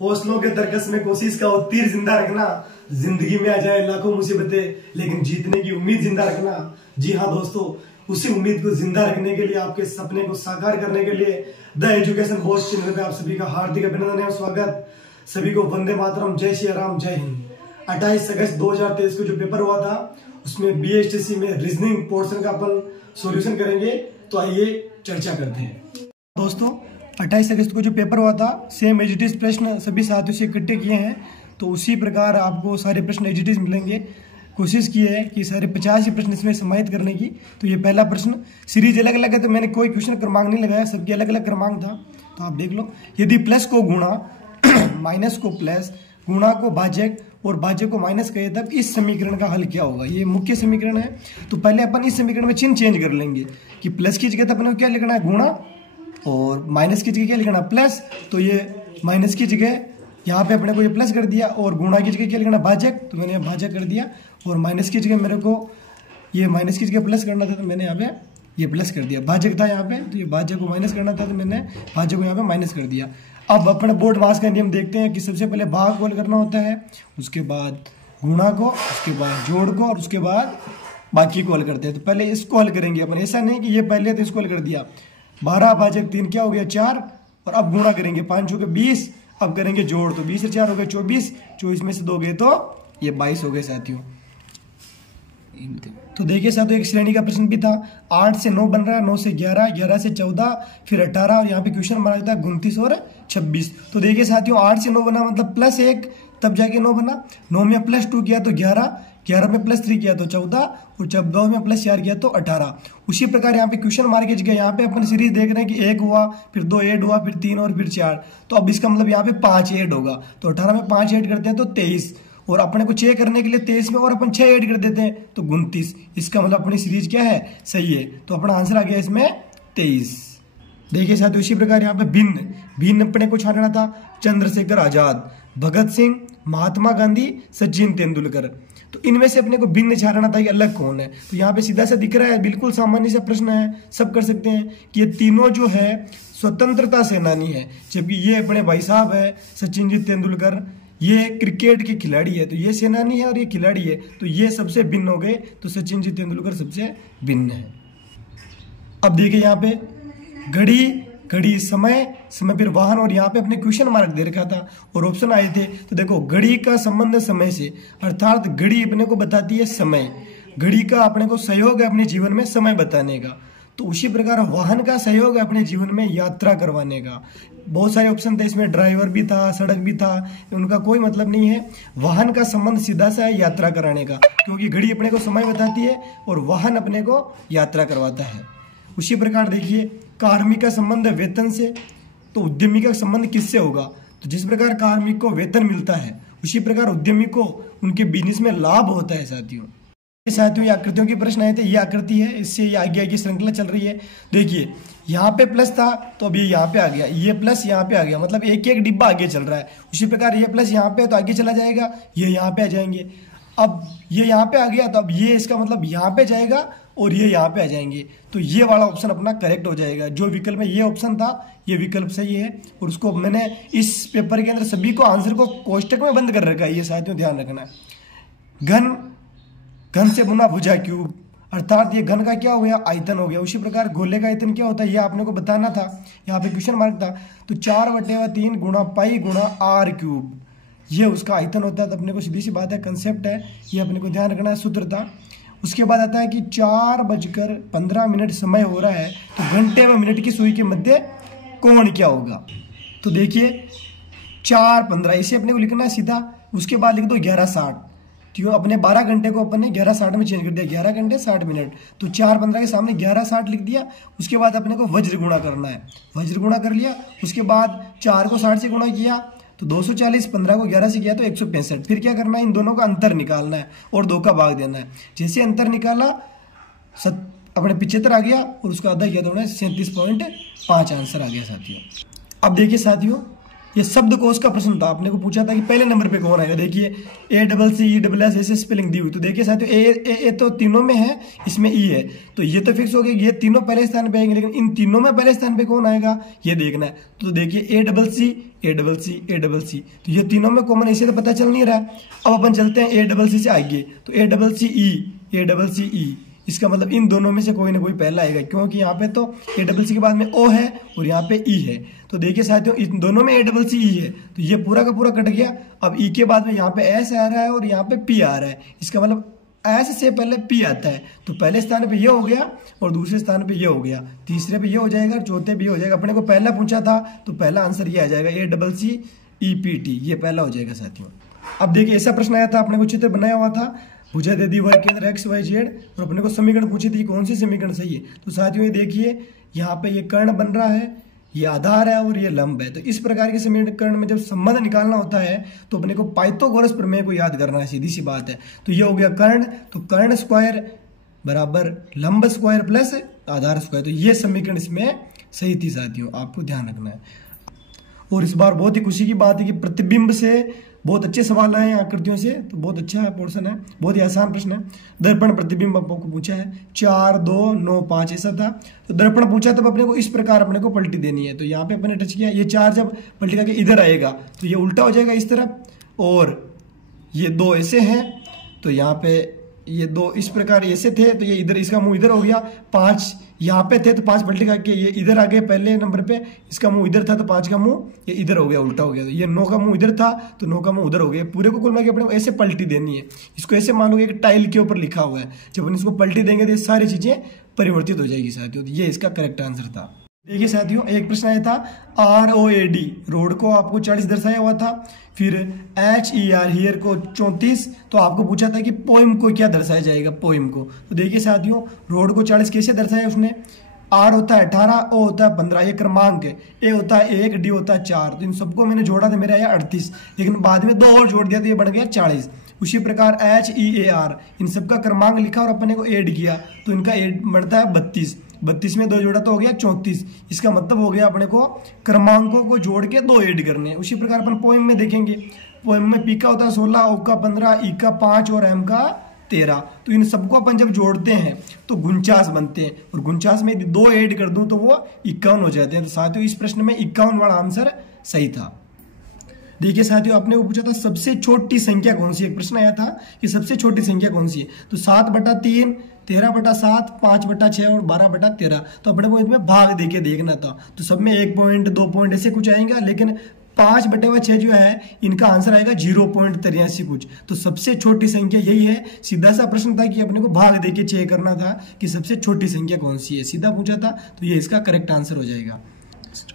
हौसलों के तरकस में कोशिश का वो तीर जिंदा रखना। जिंदगी में आ जाए लाखों मुसीबतें लेकिन जीतने की उम्मीद जिंदा रखना। जी हाँ दोस्तों, उसी उम्मीद को जिंदा रखने के लिए, आपके सपने को साकार करने के लिए द एजुकेशन होस्ट चैनल पे आप सभी का हार्दिक अभिनंदन और स्वागत। सभी को वंदे मातरम, जय श्री राम, जय हिंद। 28 अगस्त 2023 को जो पेपर हुआ था उसमें BSTC में रीजनिंग पोर्शन का अपन सॉल्यूशन करेंगे। तो आइए चर्चा करते हैं। दोस्तों 28 अगस्त को जो पेपर हुआ था सेम एज इट इज प्रश्न सभी साथियों से इकट्ठे किए हैं, तो उसी प्रकार आपको सारे प्रश्न एज इट इज मिलेंगे। कोशिश की है कि सारे 50 ही प्रश्न इसमें समाहित करने की। तो ये पहला प्रश्न, सीरीज अलग अलग है तो मैंने कोई क्वेश्चन क्रमांक नहीं लगाया, सबके अलग अलग क्रमांक था, तो आप देख लो। यदि प्लस को गुणा माइनस को प्लस, गुणा को भाजक और भाजक को माइनस कहे तब इस समीकरण का हल क्या होगा। ये मुख्य समीकरण है। तो पहले अपन इस समीकरण में चिन्ह चेंज कर लेंगे कि प्लस की जगह तो अपन को क्या लिखना है, गुणा, और माइनस की जगह क्या लिखना, प्लस। तो ये माइनस की जगह यहाँ पे अपने को ये प्लस कर दिया, और गुणा की जगह क्या लिखना, भाजक, तो मैंने भाजक कर दिया। और माइनस की जगह मेरे को ये माइनस की जगह प्लस करना था तो मैंने यहाँ पे ये प्लस कर दिया। भाजक था यहाँ पे तो ये भाजक को माइनस करना था तो मैंने भाजक को यहाँ पे माइनस कर दिया। अब अपने बोर्ड मास का नियम देखते हैं कि सबसे पहले भाग को हल करना होता है, उसके बाद गुणा को, उसके बाद जोड़ को, और उसके बाद बाकी को हल करते हैं। तो पहले इसको हल करेंगे अपन, ऐसा नहीं कि ये पहले तो इसको हल कर दिया। 12 भाजक 3 क्या हो गया, 4, और अब गुणा करेंगे 5 हो गए 20, अब करेंगे जोड़, तो 20 से 4 हो गए 24, 24 में से 2 गए तो ये 22 हो गए साथियों। तो देखिए साथियों, एक श्रेणी का प्रश्न भी था। 8 से 9 बन रहा है, 9 से 11, 11 से 14, फिर 18, और यहाँ पे क्वेश्चन बना था 29 और 26। तो देखिए साथियों, 8 से 9 बना मतलब +1 तब जाके 9 बना। 9 में +2 किया तो 11, 11 में +3 किया तो 14, और 14 में +4 किया तो 18। उसी प्रकार यहाँ पे क्वेश्चन मार्क की जगह यहाँ पे अपन सीरीज देख रहे हैं कि 1 हुआ, फिर 2 ऐड हुआ, फिर 3 और फिर 4। तो अब इसका मतलब यहाँ पे 5 ऐड होगा। तो 18 में 5 ऐड करते हैं तो 23, और अपने को 6 करने के लिए 23 में और अपन 6 ऐड कर देते हैं तो 29। इसका मतलब अपनी सीरीज क्या है, सही है। तो अपना आंसर आ गया इसमें 23। देखिए साथियों, इसी प्रकार यहाँ पे भिन्न भिन्न अपने को छानना था। चंद्रशेखर आजाद, भगत सिंह, महात्मा गांधी, सचिन तेंदुलकर। तो इनमें से अपने को भिन्न छानना था कि अलग कौन है। तो यहाँ पे सीधा सा दिख रहा है, बिल्कुल सामान्य सा प्रश्न है, सब कर सकते हैं कि ये तीनों जो है स्वतंत्रता सेनानी है, जबकि ये अपने भाई साहब है सचिन जी तेंदुलकर, ये क्रिकेट के खिलाड़ी है। तो ये सेनानी है और ये खिलाड़ी है, तो ये सबसे भिन्न हो गए। तो सचिन जी तेंदुलकर सबसे भिन्न है। अब देखिए यहाँ पे घड़ी, घड़ी समय, समय फिर वाहन, और यहाँ पे अपने क्वेश्चन मार्क दे रखा था और ऑप्शन आए थे। तो देखो, घड़ी का संबंध समय से, अर्थात घड़ी अपने को बताती है समय। घड़ी का अपने को सहयोग है अपने जीवन में समय बताने का। तो उसी प्रकार वाहन का सहयोग है अपने जीवन में यात्रा करवाने का। बहुत सारे ऑप्शन थे इसमें, ड्राइवर भी था, सड़क भी था, उनका कोई मतलब नहीं है। वाहन का संबंध सीधा सा है यात्रा कराने का, क्योंकि घड़ी अपने को समय बताती है और वाहन अपने को यात्रा करवाता है। उसी प्रकार देखिए, कार्मिक का संबंध है वेतन से, तो उद्यमी का संबंध किससे होगा। तो जिस प्रकार कार्मिक को वेतन मिलता है उसी प्रकार उद्यमी को उनके बिजनेस में लाभ होता है साथियों। साथियों, ये आकृतियों के प्रश्न आए थे, ये आकृति है, इससे ये आगे आगे श्रृंखला चल रही है। देखिए यहाँ पे प्लस था तो अब ये यहाँ पे आ गया, ये प्लस यहाँ पे आ गया, मतलब एक एक डिब्बा आगे चल रहा है। उसी प्रकार ये प्लस यहाँ पे तो आगे चला जाएगा, ये यहाँ पे आ जाएंगे। अब ये यहाँ पे आ गया तो अब ये इसका मतलब यहाँ पे जाएगा और ये यहाँ पे आ जाएंगे। तो ये वाला ऑप्शन अपना करेक्ट हो जाएगा। जो विकल्प में ये ऑप्शन था ये विकल्प सही है, और उसको मैंने इस पेपर के अंदर सभी को आंसर को कोष्टक में बंद कर रखा है, ये साथियों ध्यान रखना है। घन, घन से बुना भुजा क्यूब, अर्थात ये घन का क्या हो गया, आयतन हो गया। उसी प्रकार गोले का आयतन क्या होता है, ये आपने को बताना था, यहाँ पे क्वेश्चन मार्क था। तो 4/3 गुणा पाई गुणा r क्यूब, ये उसका आयतन होता है। तो अपने को सीधी सी बात है, कंसेप्ट है, ये अपने को ध्यान रखना है, सूत्र था। उसके बाद आता है कि 4:15 समय हो रहा है, तो घंटे में मिनट की सुई के मध्य कोण क्या होगा। तो देखिए 4:15 इसे अपने को लिखना है सीधा। उसके बाद लिख दो 11:60, क्यों अपने 12 घंटे को अपन ने 11:60 में चेंज कर दिया, 11 घंटे 60 मिनट। तो 4:15 के सामने 11:60 लिख दिया। उसके बाद अपने को वज्र गुणा करना है, वज्र गुणा कर लिया। उसके बाद 4 को 60 से गुणा किया तो 240, 15 को 11 से किया तो 165। फिर क्या करना है, इन दोनों का अंतर निकालना है और 2 का भाग देना है। जैसे अंतर निकाला अपने 75 आ गया, और उसका आधा किया तो 37.5 आंसर आ गया साथियों। अब देखिए साथियों, ये शब्दकोश का प्रश्न था, आपने को पूछा था कि पहले नंबर पे कौन आएगा। देखिए ACCESS ऐसे स्पेलिंग दी हुई, तो देखिए साथियों ए तो तीनों में है, इसमें ई है, तो ये तो फिक्स हो गया, ये तीनों पहले स्थान पे आएंगे, लेकिन इन तीनों में पहले स्थान पे कौन आएगा ये देखना है। तो देखिए ACCESS, तो ये तीनों में कॉमन, इसे तो पता चल नहीं रहा। अब अपन चलते हैं ACC से आगे, तो ACCE, इसका मतलब इन दोनों में से कोई ना कोई पहला आएगा, क्योंकि यहाँ पे तो ACC के बाद में O है और यहाँ पे E है। तो देखिए साथियों इन दोनों में ACCE है, तो ये पूरा का पूरा कट गया। अब E के बाद में यहाँ पे S आ रहा है और यहाँ पे P आ रहा है, इसका मतलब S से पहले P आता है, तो पहले स्थान पे ये हो गया और दूसरे स्थान पे ये हो गया, तीसरे पे ये हो जाएगा, चौथे पे ये हो जाएगा। अपने को पहला पूछा था तो पहला आंसर ये आ जाएगा ACCEPT, ये पहला हो जाएगा साथियों। अब देखिए ऐसा प्रश्न आया था, अपने को चित्र बनाया हुआ था, भुजा दे दी वर्ग केंद्र XYZ और अपने को समीकरण पूछी थी कौन सी समीकरण सही है। तो साथियों ये देखिए यहाँ पे ये कर्ण बन रहा है, ये आधार है और ये लंब है। तो इस प्रकार के समीकरण में जब संबंध निकालना होता है तो अपने को पाइथागोरस प्रमेय को याद करना है, सीधी सी बात है। तो ये हो गया कर्ण, तो कर्ण स्क्वायर बराबर लंब स्क्वायर प्लस आधार स्क्वायर, तो ये समीकरण इसमें सही थी साथियों, आपको ध्यान रखना है। और इस बार बहुत ही खुशी की बात है कि प्रतिबिंब से बहुत अच्छे सवाल आए हैं आकृतियों से, तो बहुत अच्छा पोर्शन है, बहुत ही आसान प्रश्न है। दर्पण प्रतिबिंब आपको पूछा है 4 2 9 5 ऐसा था। तो दर्पण पूछा तब अपने को इस प्रकार अपने को पलटी देनी है, तो यहाँ पे अपने टच किया, ये 4 जब पलटी करके इधर आएगा तो ये उल्टा हो जाएगा इस तरफ, और ये 2 ऐसे हैं, तो यहाँ पे ये 2 इस प्रकार ऐसे थे, तो ये इधर, इसका मुंह इधर हो गया। 5 यहाँ पे थे तो 5 पलटी करके ये इधर आ गए पहले नंबर पे, इसका मुंह इधर था तो 5 का मुंह ये इधर हो गया, उल्टा हो गया। तो ये 9 का मुंह इधर था तो 9 का मुंह उधर हो गया। पूरे को कुल मिला के अपने को ऐसे पलटी देनी है, इसको ऐसे मान लो एक टाइल के ऊपर लिखा हुआ है, जब अपन इसको पलटी देंगे तो ये सारी चीजें परिवर्तित हो जाएगी साथियों। तो ये इसका करेक्ट आंसर था। देखिए साथियों एक प्रश्न आया था ROAD, रोड को आपको 40 दर्शाया हुआ था, फिर HER हियर को 34, तो आपको पूछा था कि पोइम को क्या दर्शाया जाएगा, पोइम को। तो देखिए साथियों रोड को 40 कैसे दर्शाया उसने, R होता है 18, O होता है 15, ये क्रमांक है, A होता है 1, D होता है 4, तो इन सबको मैंने जोड़ा तो मेरा आया 38, लेकिन बाद में 2 और जोड़ दिया तो ये बन गया 40। उसी प्रकार HEAR इन सबका क्रमांक लिखा और अपने को ऐड किया तो इनका ऐड बढ़ता है 32 में 2 जोड़ा तो हो गया 34। इसका मतलब हो गया अपने को क्रमांकों को जोड़ के 2 ऐड करने। उसी प्रकार अपन पोएम में देखेंगे, पोएम में P का होता है 16, O का 15, E का 5 और M का 13, तो इन सबको अपन जब जोड़ते हैं तो 49 बनते हैं, और 49 में यदि 2 ऐड कर दूं तो वो 51 हो जाते हैं। तो साथियों इस प्रश्न में 51 वाला आंसर सही था। देखिए साथियों आपने वो पूछा था सबसे छोटी संख्या कौन सी है, एक प्रश्न आया था कि सबसे छोटी संख्या कौन सी है, तो 7/3, 13/7, 5/6 और 12/13। तो अपने को इसमें भाग देके देखना था, तो सब में 1 पॉइंट 2 पॉइंट ऐसे कुछ आएगा, लेकिन 5/6 जो है इनका आंसर आएगा 0.83 कुछ। तो सबसे छोटी संख्या यही है। सीधा सा प्रश्न था कि अपने को भाग देके चेक करना था कि सबसे छोटी संख्या कौन सी है, सीधा पूछा था, तो ये इसका करेक्ट आंसर हो जाएगा।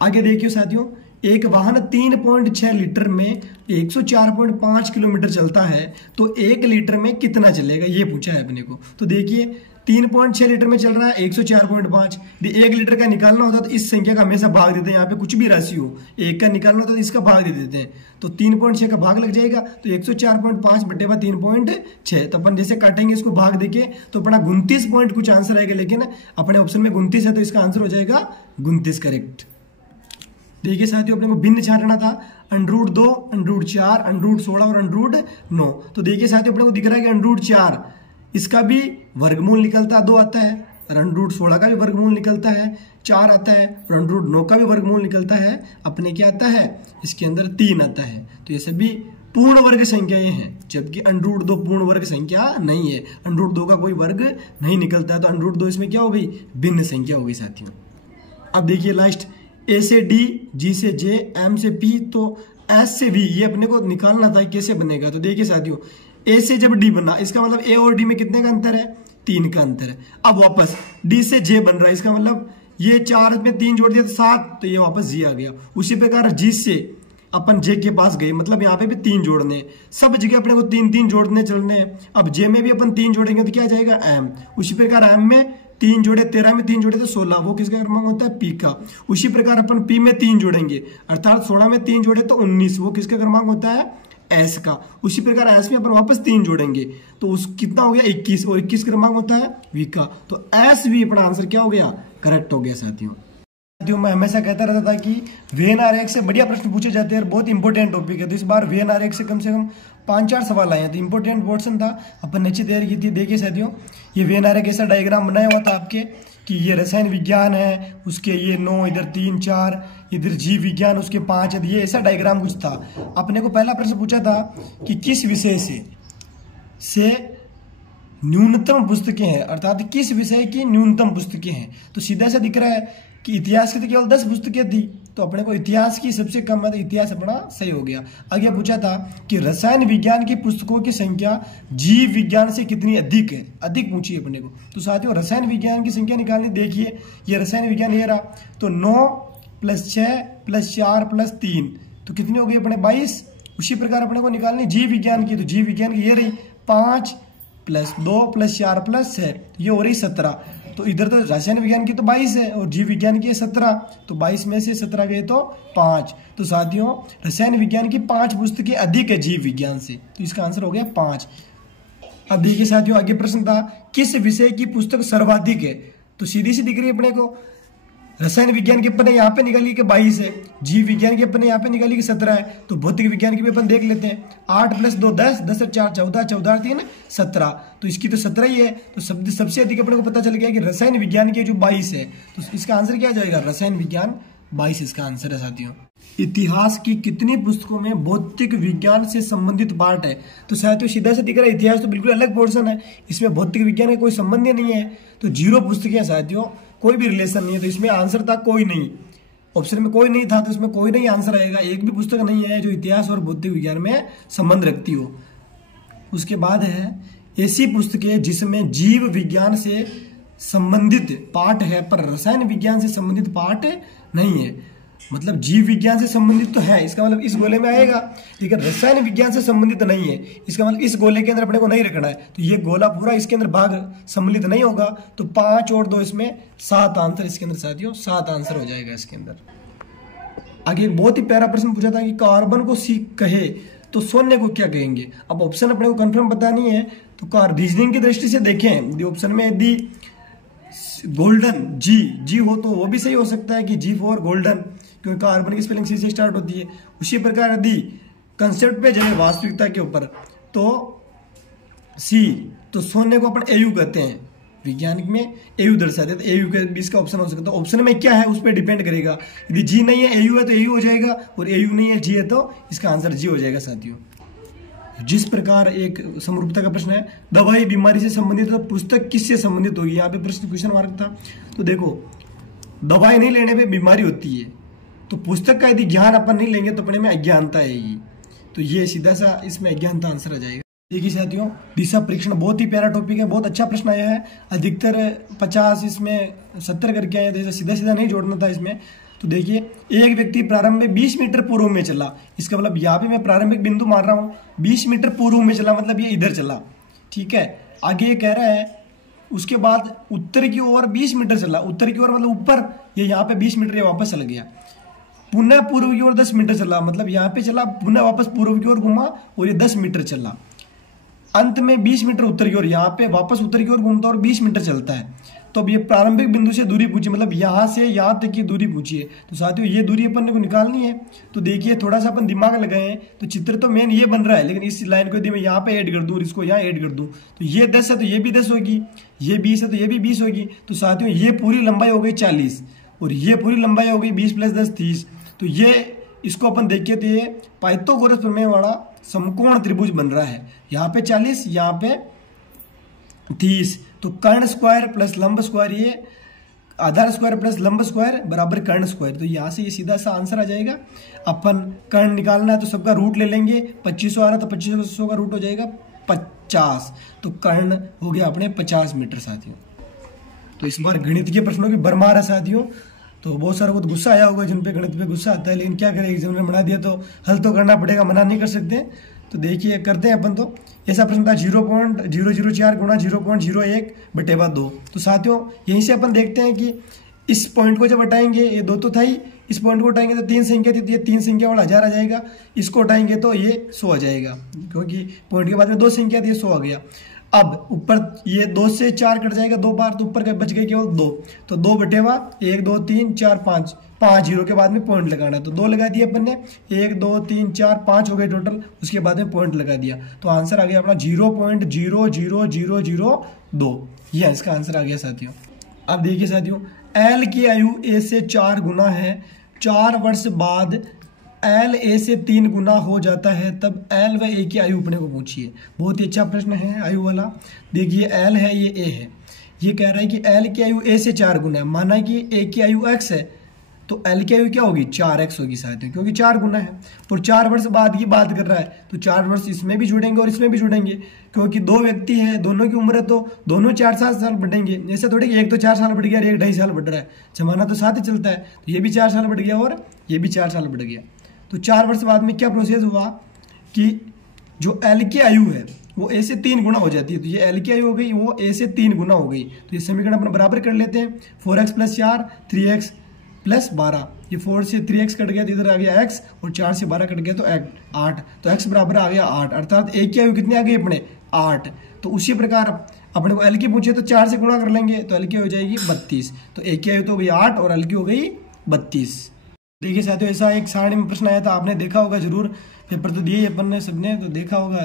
आगे देखिए साथियों, एक वाहन 3.6 लीटर में 104.5 किलोमीटर चलता है तो 1 लीटर में कितना चलेगा, ये पूछा है अपने को। तो देखिए 3.6 लीटर में चल रहा है 104.5, 1 लीटर का निकालना होता है तो इस संख्या का हमेशा भाग देते हैं, यहाँ पे कुछ भी राशि हो 1 का निकालना होता है तो इसका भाग दे देते हैं, तो 3.6 का भाग लग जाएगा, तो 104.5 बटे 3.6, तो अपन जैसे काटेंगे इसको भाग देके तो अपना 29 पॉइंट कुछ आंसर आएगा, लेकिन अपने ऑप्शन में 29 है तो इसका आंसर हो जाएगा 29 करेक्ट। देखिए साथियों अपने को भिन्न छांटना था, √2, √4, √16 और √9। तो देखिए साथियों अपने को दिख रहा है कि √4 इसका भी वर्गमूल निकलता है 2 आता है, √16 का भी वर्गमूल निकलता है 4 आता है, √9 का भी वर्गमूल निकलता है अपने क्या आता है, इसके अंदर 3 आता है। तो ये सभी पूर्ण वर्ग संख्याएं हैं, जबकि √2 पूर्ण वर्ग संख्या नहीं है, √2 का कोई वर्ग नहीं निकलता है, तो √2 इसमें क्या हो गई, भिन्न संख्या हो गई साथियों। अब देखिए लास्ट, A से D, G से J, M से P, तो S से V, ये अपने को निकालना था कैसे बनेगा। तो देखिए साथियों A से जब D बना, इसका मतलब A और D में कितने का अंतर है, 3 का अंतर है। अब वापस D से J बन रहा है, इसका मतलब ये 4 में 3 जोड़ दिया तो 7, तो ये वापस G आ गया। उसी प्रकार G से अपन J के पास गए, मतलब यहाँ पे भी 3 जोड़ने हैं, सब जगह अपने को 3 जोड़ने चलने हैं। अब J में भी अपन 3 जोड़ेंगे तो क्या आ जाएगा M। उसी प्रकार M में 3 जोड़े, 13 में 3 जोड़े तो 16, वो किसका क्रमांक होता है, P का। उसी प्रकार अपन P में 3 जोड़ेंगे, अर्थात 16 में 3 जोड़े तो 19, वो किसका क्रमांक होता है, S का। उसी प्रकार S में अपन वापस 3 जोड़ेंगे तो उस कितना हो गया 21, और 21 क्रमांक होता है V का। तो SV अपना आंसर क्या हो गया, करेक्ट हो गया साथियों। जो मैं हमेशा कहता रहता था कि वेन आरेख से बढ़िया प्रश्न पूछे जाते हैं और बहुत इंपॉर्टेंट टॉपिक है। तो इस बार वेन आरेख से कम 5-4 सवाल आए हैं। तो इंपॉर्टेंट पोर्शन था, अपन नीचे तैयारी की थी। देखिए साथियों, ये वेन आरेख ऐसा डायग्राम बनाया हुआ था आपके कि ये रसायन विज्ञान है, उसके ये 9, इधर 3 4, इधर जीव विज्ञान उसके 5, ये ऐसा डायग्राम कुछ था। अपने को पहला प्रश्न पूछा था कि किस विषय से न्यूनतम पुस्तकें हैं, अर्थात किस विषय की न्यूनतम पुस्तकें हैं। तो सीधा सा दिख रहा है कि इतिहास की तो केवल 10 पुस्तकें थी, तो अपने को इतिहास की सबसे कम है, तो इतिहास अपना सही हो गया। आगे पूछा था कि रसायन विज्ञान की पुस्तकों की संख्या जीव विज्ञान से कितनी अधिक है, अधिक पूछी अपने को। तो साथियों रसायन विज्ञान की संख्या निकालनी, देखिए ये रसायन विज्ञान ये रहा, तो 9 + 6 + 4 + 3 तो कितनी हो गई अपने 22। उसी प्रकार अपने को निकालनी जीव विज्ञान की, तो जीव विज्ञान की ये रही 5 + 2 + 4 + 6, ये हो रही 17। तो इधर तो रसायन विज्ञान की तो 22 है और जीव विज्ञान की है 17, तो 22 में से 17 गए तो 5। तो साथियों रसायन विज्ञान की 5 पुस्तकें अधिक है जीव विज्ञान से, तो इसका आंसर हो गया 5। अब देखिए साथियों, आगे प्रश्न था किस विषय की पुस्तक सर्वाधिक है। तो सीधी सी दिख रही है अपने को, रसायन विज्ञान की अपने यहाँ पे निकाली कि 22 है, जीव विज्ञान की अपने यहाँ पे निकाली कि 17 है। तो भौतिक विज्ञान की भी अपन देख लेते हैं, 8 + 2 10, 10 + 4 14, 14 + 3 17, तो इसकी तो 17 ही है। तो सबसे अधिक अपने को पता चल गया कि रसायन विज्ञान की जो 22 है, तो इसका आंसर क्या जाएगा, रसायन विज्ञान 22 इसका आंसर है। साथियों इतिहास की कितनी पुस्तकों में भौतिक विज्ञान से संबंधित पार्ट है। तो साथियों सीधा से दिख रहा है, इतिहास तो बिल्कुल अलग पोर्शन है, इसमें भौतिक विज्ञान का कोई संबंध ही नहीं है। तो 0 पुस्तकें साथियों, कोई भी रिलेशन नहीं है। तो इसमें आंसर था कोई नहीं, ऑप्शन में कोई नहीं था, तो इसमें कोई नहीं आंसर आएगा। एक भी पुस्तक नहीं है जो इतिहास और भौतिक विज्ञान में संबंध रखती हो। उसके बाद है ऐसी पुस्तकें जिसमें जीव विज्ञान से संबंधित पार्ट है पर रसायन विज्ञान से संबंधित पार्ट नहीं है। मतलब जीव विज्ञान से संबंधित तो है, इसका मतलब इस गोले में आएगा, लेकिन रसायन विज्ञान से संबंधित नहीं है, इसका मतलब इस गोले के अंदर अपने को नहीं रखना है। तो ये गोला पूरा इसके अंदर भाग सम्मिलित नहीं होगा, तो 5 और 2 इसमें 7 आंसर इसके अंदर साथियों, 7 आंसर हो जाएगा इसके अंदर। आगे एक बहुत ही प्यारा प्रश्न पूछा था कि कार्बन को सी कहे तो सोने को क्या कहेंगे। अब ऑप्शन अपने को कंफर्म पता नहीं है, तो रीजनिंग की दृष्टि से देखें, ऑप्शन में यदि गोल्डन जी हो तो वो भी सही हो सकता है कि जी फॉर गोल्डन, क्योंकि कार्बन की स्पेलिंग सी से स्टार्ट होती है। उसी प्रकार यदि कंसेप्ट पे जाए वास्तविकता के ऊपर तो सी, तो सोने को अपन एयू कहते हैं, विज्ञान में एयू दर्शाते हैं, तो एयू के बीच का ऑप्शन हो सकता है। ऑप्शन में क्या है उस पर डिपेंड करेगा, यदि जी नहीं है एयू है तो एयू हो जाएगा, और एयू नहीं है जी है तो इसका आंसर जी हो जाएगा। साथियों जिस प्रकार एक समरूपता का प्रश्न है, दवाई बीमारी से संबंधित है तो पुस्तक किससे संबंधित होगी, यहाँ पे प्रश्न क्वेश्चन मार्क था। तो देखो दवाई नहीं लेने पे बीमारी होती है, तो पुस्तक का यदि ज्ञान अपन नहीं लेंगे तो अपने में अज्ञानता आएगी, तो ये सीधा सा इसमें अज्ञानता आंसर आ जाएगा। देखिए साथियों दिशा परीक्षण बहुत ही प्यारा टॉपिक है, बहुत अच्छा प्रश्न आया है, अधिकतर 50 इसमें 70 करके आए थे, सीधा सीधा नहीं जोड़ना था इसमें। तो देखिए एक व्यक्ति प्रारंभ में 20 मीटर पूर्व में चला, इसका मतलब यहाँ पे मैं प्रारंभिक बिंदु मार रहा हूँ, 20 मीटर पूर्व में चला मतलब ये इधर चला, ठीक है। आगे ये कह रहा है उसके बाद उत्तर की ओर 20 मीटर चला, उत्तर की ओर मतलब ऊपर, ये यहाँ पे 20 मीटर ये वापस चला गया, पुनः पूर्व की ओर 10 मीटर चला, मतलब यहाँ पे चला पुनः वापस पूर्व की ओर घुमा और ये 10 मीटर चला, अंत में 20 मीटर उत्तर की ओर, यहाँ पे वापस उत्तर की ओर घूमता और 20 मीटर चलता है। तो अब ये प्रारंभिक बिंदु से दूरी पूछी, मतलब यहाँ से यहाँ तक की दूरी पूछी है। तो साथियों ये दूरी अपन को निकालनी है। तो देखिए थोड़ा सा अपन दिमाग लगाए हैं, तो चित्र तो मेन ये बन रहा है, लेकिन इस लाइन को यदि मैं यहाँ पे ऐड कर दूँ, इसको यहाँ ऐड कर दूँ, तो ये 10 है तो ये भी 10 होगी, ये 20 है तो ये भी 20 होगी। तो साथियों ये पूरी लंबाई हो गई 40 और ये पूरी लंबाई हो गई 20 + 10 30। तो ये इसको अपन देखिए तो ये पाइथागोरस प्रमेय वाला समकोण त्रिभुज बन रहा है, यहाँ पे 40 यहाँ पे 30। तो कर्ण स्क्वायर प्लस लंब स्क्वायर, ये आधार स्क्वायर प्लस लंब स्क्वायर बराबर कर्ण स्क्वायर, तो यहाँ से ये सीधा सा आंसर आ जाएगा। अपन कर्ण निकालना है तो सबका रूट ले लेंगे, 2500 आ रहा तो 2500 का रूट हो जाएगा 50, तो कर्ण हो गया अपने 50 मीटर साथियों। तो इस बार गणित के प्रश्नों की भरमार है साथियों, तो बहुत सारा बहुत गुस्सा आया होगा जिन पे गणित पे गुस्सा आता है, लेकिन क्या करें एग्जाम में बना दिया तो हल तो करना पड़ेगा, मना नहीं कर सकते। तो देखिए करते हैं अपन। तो ऐसा प्रश्न था 0.004 गुणा 0.01/2। तो साथियों यहीं से अपन देखते हैं कि इस पॉइंट को जब हटाएंगे, ये 2 तो था ही, इस पॉइंट को हटाएंगे तो 3 संख्या थी, तो ये 3 संख्या वाला 1000 आ जाएगा, इसको हटाएंगे तो ये 100 आ जाएगा, क्योंकि पॉइंट के बाद में 2 संख्या थी, 100 आ गया। अब ऊपर ये 2 से 4 कट जाएगा 2 बार, तो ऊपर का बच गए केवल 2, तो 2 बटेवा 1 2 3 4 5, 5 जीरो के बाद में पॉइंट लगाना है, तो 2 लगा दिया अपन ने, 1 2 3 4 5 हो गए टोटल, उसके बाद में पॉइंट लगा दिया, तो आंसर आ गया अपना 0.00002। ये इसका आंसर आ गया साथियों। अब देखिए साथियों, एल की आयु ए से 4 गुना है, 4 वर्ष बाद एल ए से 3 गुना हो जाता है, तब एल व ए की आयु अपने को पूछिए। बहुत ही अच्छा प्रश्न है आयु वाला। देखिए एल है, ये ए है, ये कह रहा है कि एल की आयु ए से 4 गुना है, माना कि ए की आयु एक्स है, तो एल की आयु क्या होगी 4x होगी साथियों, क्योंकि 4 गुना है, और 4 वर्ष बाद की बात कर रहा है, तो 4 वर्ष इसमें भी जुड़ेंगे और इसमें भी जुड़ेंगे, क्योंकि 2 व्यक्ति हैं, दोनों की उम्र है, तो दोनों 4 साल बढ़ेंगे। ऐसा थोड़ी कि एक तो 4 साल बढ़ गया और एक 2.5 साल बढ़ रहा है, जमाना तो साथ ही चलता है, तो ये भी 4 साल बढ़ गया और ये भी 4 साल बढ़ गया। तो 4 वर्ष बाद में क्या प्रोसेस हुआ कि जो एल की आयु है वो ए से 3 गुना हो जाती है, तो ये एल की आयु हो गई वो ए से 3 गुना हो गई, तो ये समीकरण अपन बराबर कर लेते हैं। 4x + 4 3x + 12, ये 4 से 3x कट गया तो इधर आ गया x, और 4 से 12 कट गया तो 8, तो x बराबर आ गया 8, अर्थात ए की आयु कितनी आ गई अपने 8। तो उसी प्रकार अपने को एल की पूछे तो 4 से गुणा कर लेंगे, तो एल की हो जाएगी 32, तो ए की आयु तो हो गई 8 और एल की हो गई 32। देखिए साथियों, ऐसा एक सारणी में प्रश्न आया था, आपने देखा होगा जरूर, पेपर तो दिए अपन ने सबने, तो देखा होगा।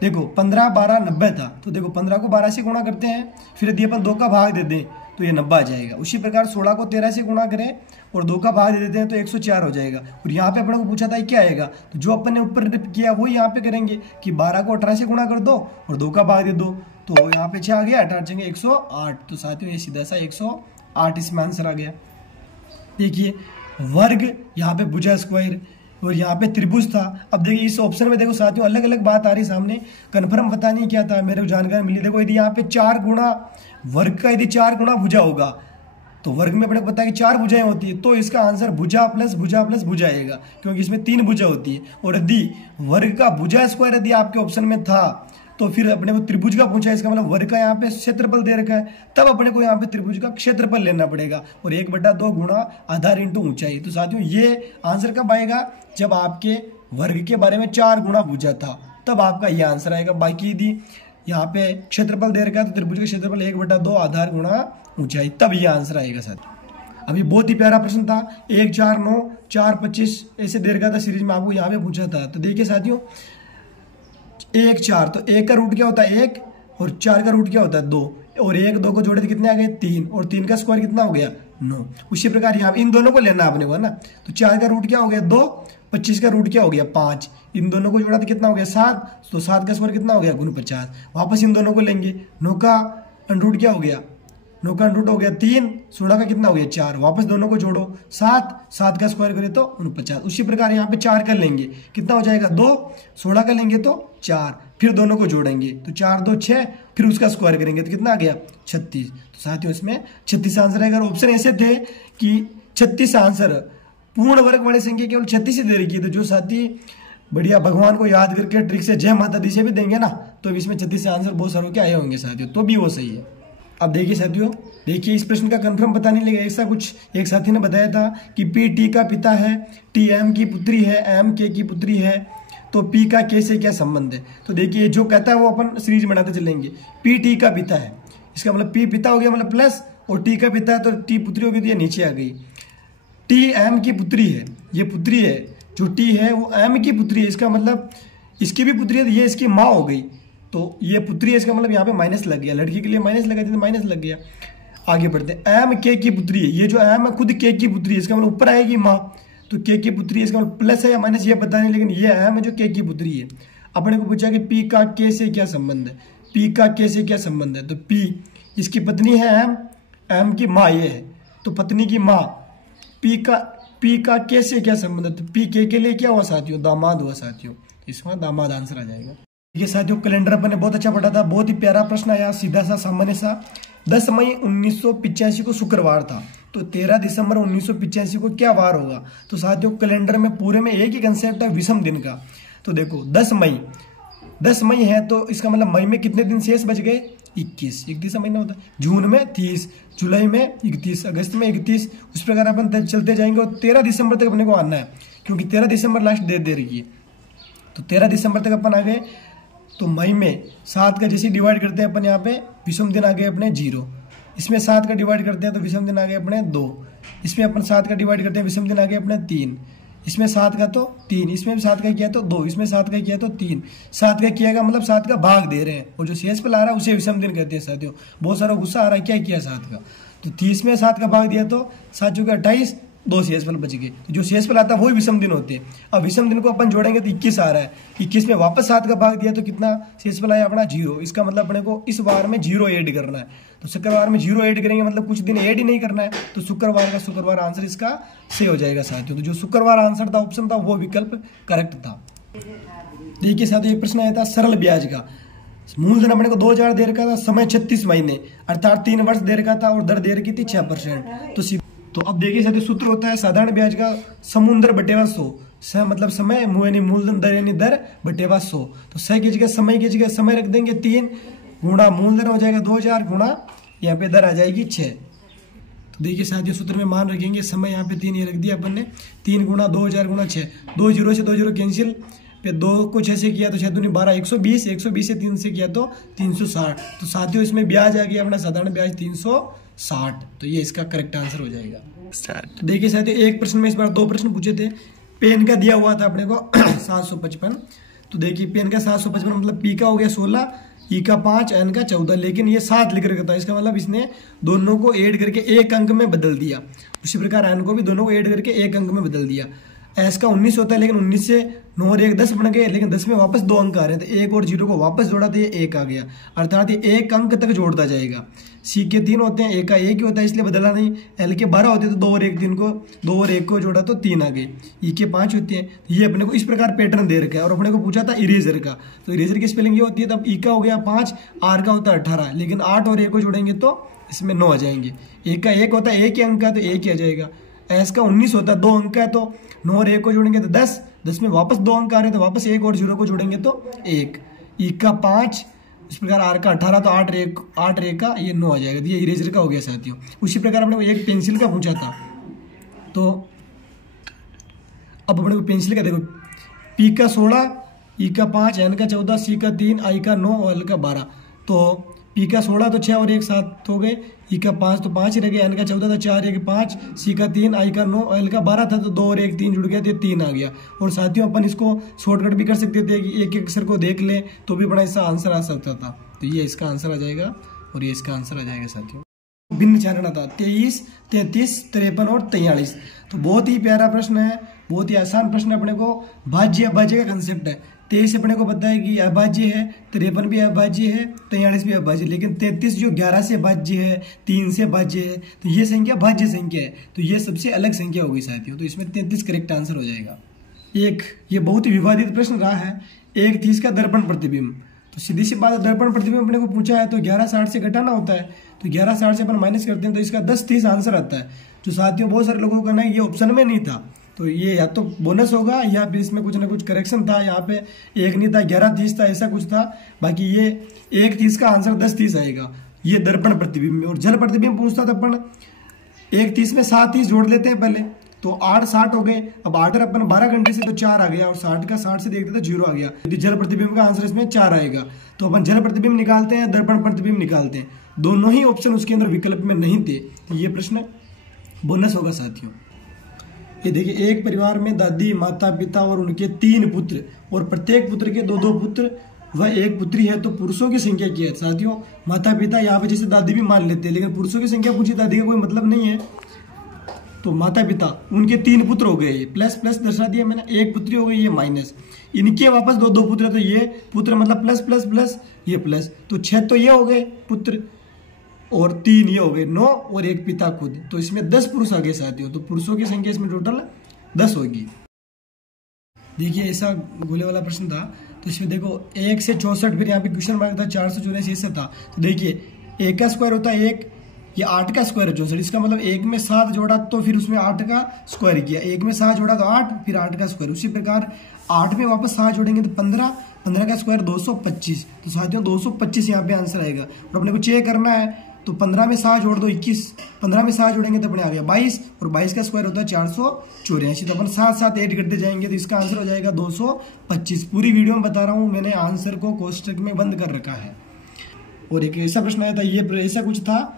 देखो 15 12 90 था, तो देखो 15 को 12 से गुणा करते हैं, फिर यदि अपन 2 का भाग दे दें तो ये 90 आ जाएगा। उसी प्रकार 16 को 13 से गुणा करें और 2 का भाग दे देते हैं तो 104 हो जाएगा। और यहाँ पे अपन को पूछा था क्या आएगा, तो जो अपन ने ऊपर किया वो यहाँ पे करेंगे कि 12 को 18 से गुणा कर दो और 2 का भाग दे दो, तो यहाँ पे 6 आ गया, 18 चेंगे 108, तो साथियों ये सीधा सा 108 इसमें आंसर आ गया। देखिए वर्ग, यहाँ पे भुजा स्क्वायर, और यहाँ पे त्रिभुज था। अब देखिए इस ऑप्शन में देखो साथियों अलग अलग बात आ रही सामने, कन्फर्म पता नहीं क्या था, मेरे को जानकारी मिली। देखो यदि यहाँ पे 4 गुणा वर्ग का यदि 4 गुणा भुजा होगा, तो वर्ग में अपने को पता है कि 4 भुजाएं होती है, तो इसका आंसर भुजा प्लस भुजा प्लस भुजा आएगा, क्योंकि इसमें 3 भुजा होती है। और यदि वर्ग का भुजा स्क्वायर यदि आपके ऑप्शन में था, तो फिर अपने को त्रिभुज का पूछा, इसका मतलब वर्ग का यहाँ पे क्षेत्रफल दे रखा है, तब अपने को यहाँ पे त्रिभुज का क्षेत्रफल लेना पड़ेगा, और 1/2 गुणा आधार इंटू ऊंचाई। तो साथियों ये आंसर कब आएगा, जब आपके वर्ग के बारे में 4 गुणा भुजा था, तब आपका ये आंसर आएगा। बाकी यदि यहाँ पे क्षेत्रफल दे रखा है तो त्रिभुज का क्षेत्रफल 1/2 आधार गुणा ऊंचाई, तब ये आंसर आएगा साथियों। अभी बहुत ही प्यारा प्रश्न था, 1 4 9 4 25 ऐसे दे रखा था सीरीज में, आपको यहाँ पे पूछा था। तो देखिए साथियों 1 4, तो 1 का रूट क्या होता है 1, और 4 का रूट क्या होता है 2, और 1 2 को जोड़े तो कितने आ गए 3, और 3 का स्क्वायर कितना हो गया 9। उसी प्रकार यहाँ इन दोनों को लेना आपने को है ना, तो 4 का रूट क्या हो गया 2, 25 का रूट क्या हो गया 5, इन दोनों को जोड़ा तो कितना हो गया 7, तो 7 का स्क्वायर कितना हो गया 49। वापस इन दोनों को लेंगे, 9 का अंडरूट क्या हो गया 9 का अंडरूट हो गया 3, 16 का कितना हो गया 4, वापस दोनों को जोड़ो 7, 7 का स्क्वायर करें तो 49। उसी प्रकार यहाँ पे 4 का लेंगे कितना हो जाएगा 2, 16 का लेंगे तो 4, फिर दोनों को जोड़ेंगे तो 4 2 6, फिर उसका स्क्वायर करेंगे तो कितना आ गया 36। तो साथियों इसमें 36 आंसर आएगा। ऑप्शन ऐसे थे कि 36 आंसर, पूर्ण वर्ग वाली संख्या केवल 36 ही दे रखी है, तो जो साथी बढ़िया भगवान को याद करके ट्रिक से जय माता दी से भी देंगे ना, तो इसमें 36 आंसर बहुत सारों के आए होंगे साथियों, तो भी वो सही है। अब देखिए साथियों, देखिए इस प्रश्न का कंफर्म पता नहीं लगा, ऐसा कुछ एक साथी ने बताया था कि पी टी का पिता है, टी एम की पुत्री है, एम के की पुत्री है, तो पी का के से क्या संबंध है। तो देखिए जो कहता है वो अपन सीरीज बनाते चलेंगे। पी टी का पिता है, इसका मतलब पी पिता हो गया मतलब प्लस, और टी का पिता है तो टी पुत्री होगी, तो ये नीचे आ गई। टी एम की पुत्री है, ये पुत्री है, जो टी है वो एम की पुत्री है, इसका मतलब इसकी भी पुत्री है, तो ये इसकी माँ हो गई, तो ये पुत्री है, इसका मतलब यहाँ पे माइनस लग गया, लड़की के लिए माइनस लगा तो माइनस लग गया। आगे बढ़ते हैं, एम के की पुत्री है, ये जो एम है खुद के की पुत्री है, इसका मतलब ऊपर आएगी माँ, तो के की पुत्री है, इसका मतलब प्लस है या माइनस ये पता नहीं, लेकिन ये एम है जो के की पुत्री है। अपने को पूछा कि पी का के से क्या संबंध है, पी का के से क्या संबंध है, तो पी इसकी पत्नी है एम, एम की माँ ये है, तो पत्नी की माँ, पी का के से क्या संबंध है, तो पी के लिए क्या हुआ साथियों, दामाद हुआ साथियों, इसमें दामाद आंसर आ जाएगा। ये साथियों कैलेंडर अपन ने बहुत अच्छा पढ़ा था, बहुत ही प्यारा प्रश्न आया, सीधा सा सामान्य सा। 10 मई 1985 को शुक्रवार था, तो 13 दिसंबर 1985 को क्या वार होगा। तो साथियों कैलेंडर में पूरे में एक ही कंसेप्ट है, विषम दिन का। तो देखो 10 मई है, तो इसका मतलब मई में कितने दिन शेष बच गए 21, 31 महीना होता है, जून में 30, जुलाई में 31, अगस्त में 31, उस प्रकार अपन चलते जाएंगे, और 13 दिसंबर तक अपने को आना है, क्योंकि 13 दिसंबर लास्ट डेट दे रही है, तो 13 दिसंबर तक अपन आ गए। तो मई में 7 का जैसे डिवाइड करते हैं अपन यहाँ पे विषम दिन आ गए अपने 0, इसमें 7 का डिवाइड करते हैं तो विषम दिन आ गए अपने 2, इसमें अपन 7 का डिवाइड करते हैं विषम दिन आ गए अपने 3, इसमें 7 का तो 3, इसमें भी 7 का किया तो 2, इसमें 7 का किया तो 3, 7 का किया का मतलब 7 का भाग दे रहे हैं और जो शेष पर आ रहा है उसे विषम दिन कहते हैं साथियों। बहुत सारा गुस्सा आ रहा है, क्या किया 7 का, तो 30 में 7 का भाग दिया तो 7 चौके 28, 2 शेषफल बच गए। तो जो शेषफल आता है वही विषम दिन होते हैं। अब विषम दिन को अपन जोड़ेंगे तो 21 आ रहा है, 21 में वापस 7 का भाग दिया तो कितना शेषफल आया अपना 0। इसका मतलब अपने को इस बार में 0 ऐड करना है, तो शुक्रवार में 0 ऐड करेंगे मतलब कुछ दिन ऐड ही नहीं करना है, तो शुक्रवार आंसर इसका सही हो जाएगा साथियों। तो जो शुक्रवार आंसर था, ऑप्शन था, वो विकल्प करेक्ट था। देखिए साथियों, एक प्रश्न आया था सरल ब्याज का। मूलधन अपने को 2000 दे रखा था, समय 36 महीने अर्थात 3 वर्ष दे रखा था और दर दे रखी थी 6%। तो अब देखिए साथियों, सूत्र होता है साधारण ब्याज का समुद्र बटेवा 100, मतलब समय यानी मूलधन दर यानी दर बटेवा 100। तो सही की जगह समय की जगह समय रख देंगे 3 गुणा मूलधन हो जाएगा 2000 गुणा यहाँ पे दर आ जाएगी 6। तो देखिए साथियों, सूत्र में मान रखेंगे समय यहाँ पे 3 ये रख दिया अपन ने, 3 गुणा 2000 गुणा 6, 2 0 से 2 0 कैंसिल, पे 2 को 6 से किया तो 6 दूनी 12, 120, 120 से 3 से किया तो 360। तो साथियों इसमें ब्याज आ गया अपना साधारण ब्याज 360, तो ये इसका करेक्ट आंसर हो जाएगा। देखिए साथियों, एक प्रश्न में इस बार 2 प्रश्न पूछे थे। पेन का दिया हुआ था अपने को 755, तो देखिए पेन का 755 मतलब पी का हो गया 16, ई का 5, एन का 14, लेकिन ये 7 लिख रखा था, इसका मतलब इसने दोनों को ऐड करके एक अंक में बदल दिया। उसी प्रकार एन को भी दोनों को ऐड करके एक अंक में बदल दिया। एस का 19 होता है, लेकिन 19 से 9 और 1 10 बन गए, लेकिन 10 में वापस 2 अंक आ रहे हैं, तो 1 और 0 को वापस जोड़ा तो ये 1 आ गया, अर्थात ये 1 अंक तक जोड़ता जाएगा। सी के 3 होते हैं, ए का 1 ही होता है इसलिए बदला नहीं। एल के 12 होते हैं तो 2 और 1 को जोड़ा तो 3 आ गए। ई के 5 होते हैं, ये अपने को इस प्रकार पैटर्न दे रखा है। और अपने को पूछा था इरेजर का, तो इरेजर की स्पेलिंग ये होती है, तब ई का हो गया 5, आर का होता है 18, लेकिन 8 और 1 को जोड़ेंगे तो इसमें 9 आ जाएंगे। ए का 1 होता है, 1 ही अंक का, तो 1 ही आ जाएगा। एस का 19 होता है, 2 अंक का है, तो 9 और 1 को जोड़ेंगे तो 10, 10 में वापस 2 अंक आ रहे हैं, तो वापस 1 और 0 को जोड़ेंगे तो 1। ई का 5, इस प्रकार आर का 18, तो 8 रे का ये 9 आ जाएगा। तो ये इरेजर का हो गया साथियों। उसी प्रकार अपने को एक पेंसिल का पूछा था, तो अब अपने को पेंसिल का देखो, पी का 16, ई का 5, एन का 14, सी का 3, आई का 9 और एल का 12। तो पी का 16 तो 6 और 1 7 हो गए, ई का 5 तो 5 ही रह गए, एन का 14 तो 4 1 5, सी का 3, आई का 9, एल का 12 था, तो 2 और 1 3 जुड़ गया, तो 3 आ गया। और साथियों अपन इसको शॉर्टकट भी कर सकते थे कि एक अक्षर को देख ले तो भी बड़ा इसका आंसर आ सकता था। तो ये इसका आंसर आ जाएगा और ये इसका आंसर आ जाएगा साथियों। भिन्न चारणा था 23, 33, 53 और 43। तो बहुत ही प्यारा प्रश्न है, बहुत ही आसान प्रश्न है। अपने को भाज्य अभाज्य का कंसेप्ट है। 23 अपने को पता है कि अभाज्य है, 53 भी अभाज्य है, 43 भी अभाज्य, लेकिन 33 जो 11 से भाज्य है, 3 से भाज्य है, तो ये संख्या भाज्य संख्या है, तो ये सबसे अलग संख्या होगी साथियों। तो इसमें 33 करेक्ट आंसर हो जाएगा। एक ये बहुत ही विवादित प्रश्न रहा है, 1/30 का दर्पण प्रतिबिंब। तो सीधी सी बात है, दर्पण प्रतिबिंब अपने को पूछा है तो 11/60 से घटाना होता है, तो 11/60 से अपन माइनस करते हैं तो इसका 10/30 आंसर आता है। जो साथियों बहुत सारे लोगों का ना ये ऑप्शन में नहीं था, तो ये या तो बोनस होगा या फिर इसमें कुछ ना कुछ करेक्शन था। यहाँ पे 1 नहीं था, 11/30 था, ऐसा कुछ था। बाकी ये 1/30 का आंसर 10/30 आएगा। ये दर्पण प्रतिबिंब में। और जल प्रतिबिंब पूछता था अपन 1/30 में 7/30 जोड़ लेते हैं पहले, तो 8/60 हो गए। अब 8 अपन 12 घंटे से तो 4 आ गया, और 60 का 60 से देखते तो 0 आ गया। तो जल प्रतिबिंब का आंसर इसमें 4 आएगा। तो अपन जल प्रतिबिंब निकालते हैं, दर्पण प्रतिबिंब निकालते हैं, दोनों ही ऑप्शन उसके अंदर विकल्प में नहीं थे, तो ये प्रश्न बोनस होगा साथियों। ये देखिए, एक परिवार में दादी, माता पिता और उनके 3 पुत्र, और प्रत्येक पुत्र के 2-2 पुत्र व 1 पुत्री है, तो पुरुषों की संख्या क्या है साथियों। माता पिता यहाँ पे जैसे दादी भी मान लेते हैं, लेकिन पुरुषों की संख्या पूछी, दादी का कोई मतलब नहीं है। तो माता पिता उनके 3 पुत्र हो गए, प्लस प्लस दर्शा दिया मैंने, 1 पुत्री हो गई, ये माइनस, इनके वापस 2-2 पुत्र, तो ये पुत्र मतलब प्लस प्लस प्लस, ये प्लस, तो 6 तो ये हो गए पुत्र, और 3 ये हो गए 9, और 1 पिता खुद, तो इसमें 10 पुरुष आ गए साथियों। तो पुरुषों की संख्या इसमें टोटल 10 होगी। देखिए ऐसा गोले वाला प्रश्न था, तो इसमें देखो 1 से 64, फिर यहाँ पे क्वेश्चन मार्क था, 484 ऐसा था। तो देखिए 1 का स्क्वायर होता है 1, ये 8 का स्क्वायर है 64, इसका मतलब 1 में 7 जोड़ा तो फिर उसमें 8 का स्क्वायर किया, 1 में 7 जोड़ा तो 8, फिर 8 का स्क्वायर। उसी प्रकार 8 में वापस 7 जोड़ेंगे तो 15, 15 का स्क्वायर 225। तो साथियों 225 यहाँ पे आंसर आएगा। और अपने को चेक करना है तो 15 में 7 जोड़ दो 21, 15 में 7 जोड़ेंगे तो अपने आ गया 22, और 22 का स्क्वायर होता है 484, तो अपन साथ साथ ऐड करते जाएंगे तो इसका आंसर हो जाएगा 225। पूरी वीडियो में बता रहा हूँ, मैंने आंसर को कोष्टक में बंद कर रखा है। और एक ऐसा प्रश्न आया था, ये ऐसा कुछ था,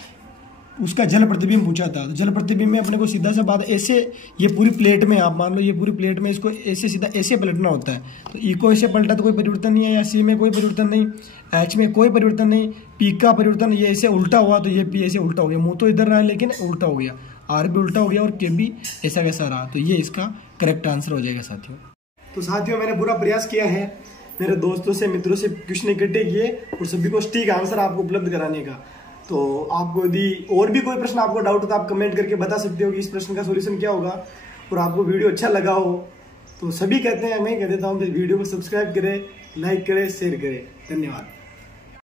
उसका जल प्रतिबिंब पूछा था। तो जल प्रतिबिंब में अपने को सीधा सा बात ऐसे, ये पूरी प्लेट में, आप मान लो ये पूरी प्लेट में इसको ऐसे सीधा ऐसे पलटना होता है। तो ई को ऐसे पलटा तो कोई परिवर्तन नहीं है, या सी में कोई परिवर्तन नहीं, एच में कोई परिवर्तन नहीं, पी का परिवर्तन, ये ऐसे उल्टा हुआ तो ये पी ऐसे उल्टा हो गया, मुंह तो इधर रहा है लेकिन उल्टा हो गया, आर भी उल्टा हो गया और के भी ऐसा कैसा रहा। तो ये इसका करेक्ट आंसर हो जाएगा साथियों। तो साथियों मैंने पूरा प्रयास किया है मेरे दोस्तों से, मित्रों से क्वेश्चन इकट्ठे किए और सभी को ठीक आंसर आपको उपलब्ध कराने का। तो आपको यदि और भी कोई प्रश्न आपको डाउट हो तो आप कमेंट करके बता सकते हो कि इस प्रश्न का सॉल्यूशन क्या होगा। और आपको वीडियो अच्छा लगा हो तो सभी कहते हैं, मैं कह देता हूँ, वीडियो को सब्सक्राइब करें, लाइक करें, शेयर करें। धन्यवाद।